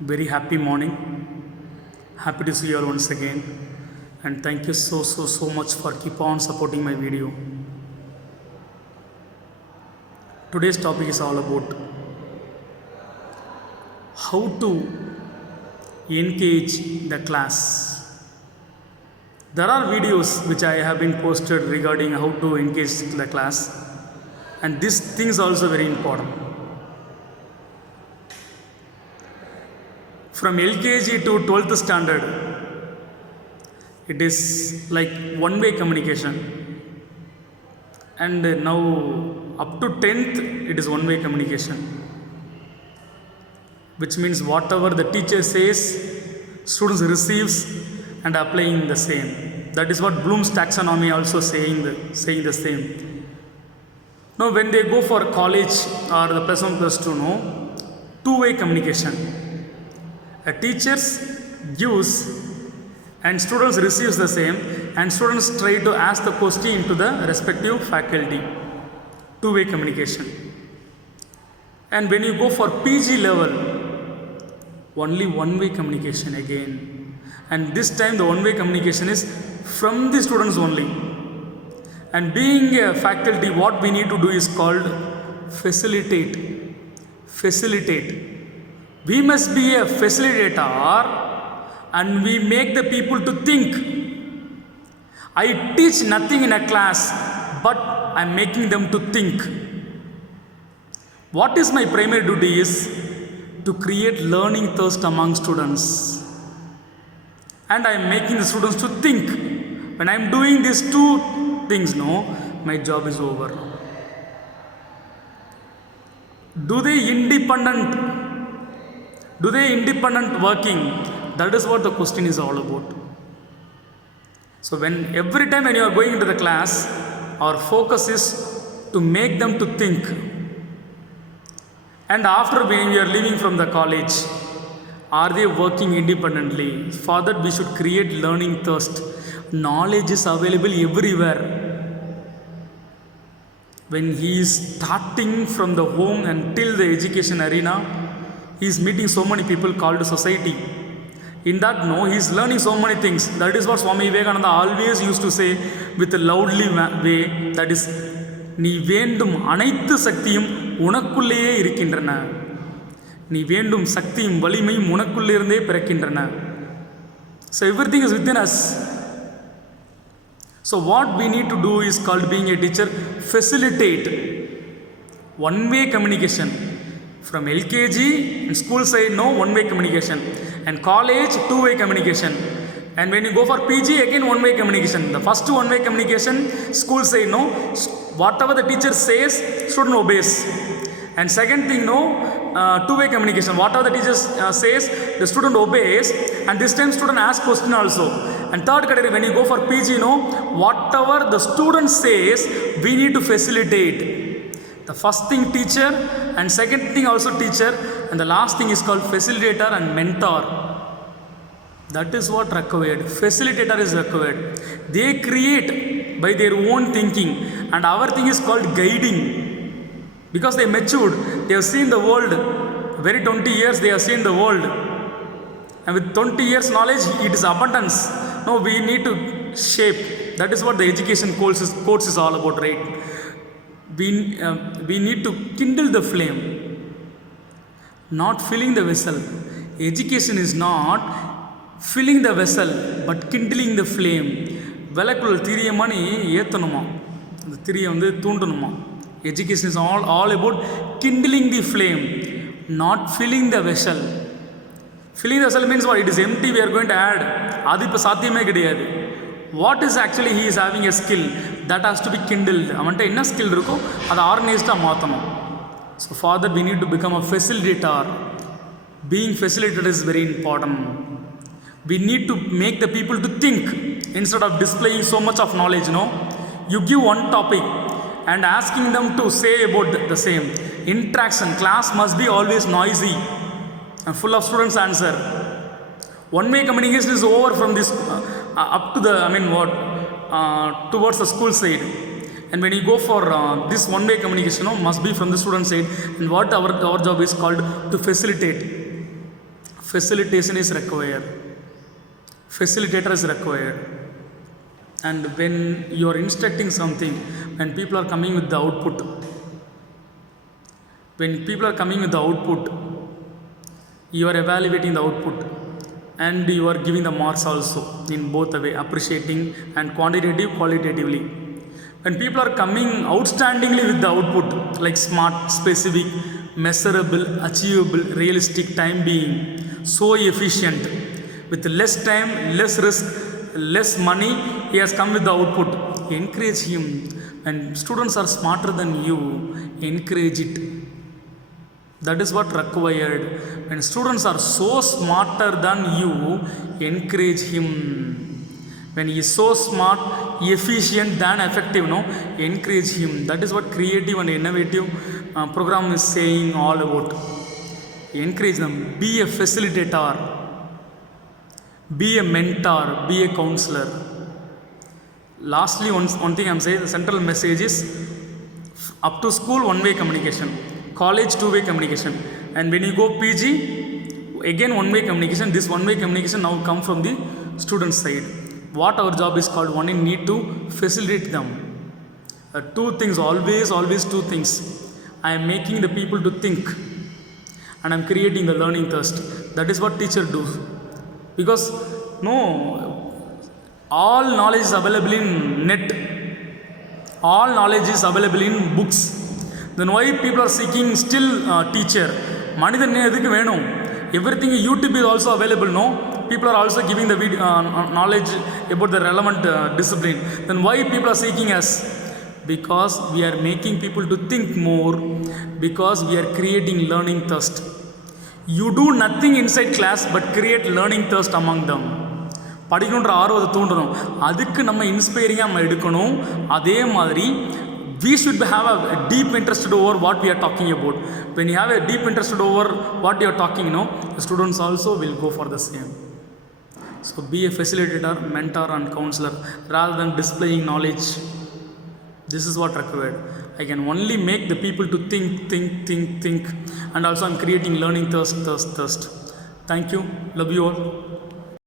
Very happy morning. Happy to see you all once again. And thank you so much for keep on supporting my video. Today's topic is all about how to engage the class. There are videos which I have been posted regarding how to engage the class, and this thing is also very important. From LKG to 12th standard, it is like one-way communication, and now up to 10th it is one-way communication, which means whatever the teacher says, students receives and applying the same. That is what Bloom's taxonomy also saying the same. Now when they go for college or the plus 1 plus 2, no, two-way communication. A teacher gives and students receives the same, and students try to ask the question to the respective faculty. Two-way communication. And when you go for PG level, only one-way communication again. And this time the one-way communication is from the students only. And being a faculty, what we need to do is called facilitate. We must be a facilitator, and we make the people to think. I teach nothing in a class, but I am making them to think. What is my primary duty is to create learning thirst among students. And I am making the students to think. When I am doing these two things, no, my job is over. Do they independent working? That is what the question is all about. So every time when you are going into the class, our focus is to make them to think. And after when we are leaving from the college, are they working independently? For that we should create learning thirst. Knowledge is available everywhere. When he is starting from the home until the education arena, he is meeting so many people called society. In that, no, he is learning so many things. That is what Swami Vivekananda always used to say with a loudly way. That is, நீ வேண்டும் அனைத்து சக்தியும் உனக்குள்ளேயே இருக்கின்றன. நீ வேண்டும் சக்தியும் வலிமையும் உனக்குள்ளே பிறக்கின்றன. So everything is within us. So what we need to do is called being a teacher, facilitate. One-way communication. From LKG and school side, no, one-way communication. And college, two-way communication. And when you go for PG, again one-way communication. The first one-way communication, school side, no, whatever the teacher says, student obeys. And second thing, no, two-way communication. Whatever the teacher says, the student obeys. And this time student asks question also. And third category, when you go for PG, no, whatever the student says, we need to facilitate. The first thing teacher, and second thing also teacher, and the last thing is called facilitator and mentor. That is what required. Facilitator is required. They create by their own thinking, and our thing is called guiding. Because they matured, they have seen the world. Very 20 years they have seen the world. And with 20 years knowledge, it is abundance. No, we need to shape. That is what the education course is all about, right? We need to kindle the flame, not filling the vessel. Education is not filling the vessel, but kindling the flame. Velakul thiriyamani ஏத்தணுமா, அந்த திரியை தூண்டணுமா. Education is all about kindling the flame, not filling the vessel. Filling the vessel means what? It is empty, we are going to add. அது இப்போ சாத்தியமே கிடையாது. What is actually he is having a skill that has to be kindled. அவன்கிட்ட என்ன skill இருக்கோ அதை ஆர்கனைஸ்டாக மாற்றணும். So for that we need to become a facilitator. Being facilitator is very important. We need to make the people to think instead of displaying so much of knowledge. No, you give one topic and asking them to say about the same. Interaction, class must be always noisy and full of students answer. One-way communication is over from this up to the, towards the school side. And when you go for this one-way communication, must be from the student side. And what our job is called to facilitate. facilitation is required. Facilitator is required. And when you are instructing something, when people are coming with the output, you are evaluating the output and you are giving the marks also in both the way, appreciating and qualitatively. When people are coming outstandingly with the output, like smart, specific, measurable, achievable, realistic, time being, so efficient, with less time, less risk, less money, he has come with the output. Encourage him. When students are smarter than you, encourage it. That is what required. When students are so smarter than you, encourage him. When he is so smart, efficient than effective, encourage him. That is what creative and innovative program is saying all about. Encourage them. Be a facilitator. Be a mentor. Be a counselor. Lastly, one thing I am saying, the central message is up to school, one-way communication. College, two-way communication. And when you go PG, again one-way communication. This one-way communication now come from the student side. What our job is called, one, need to facilitate them. Two things, always two things. I am making the people to think and I am creating the learning thirst. That is what teacher do. Because all knowledge is available in net. All knowledge is available in books. Then why people are seeking still teacher? Everything YouTube is also available, no? People are also giving the knowledge about the relevant discipline. Then why people are seeking us? Because we are making people to think more. Because we are creating learning thirst. You do nothing inside class but create learning thirst among them. படிக்கணுன்ற ஆர்வத்தை தூண்டணும். அதுக்கு நம்ம இன்ஸ்பைரிங்காக நம்ம எடுக்கணும். அதே மாதிரி we should have a deep interest over what we are talking about. When you have a deep interest over what you are talking, the students also will go for the same. So be a facilitator, mentor and counselor rather than displaying knowledge. This is what required. I can only make the people to think, and also I'm creating learning thirst. Thank you. Love you all.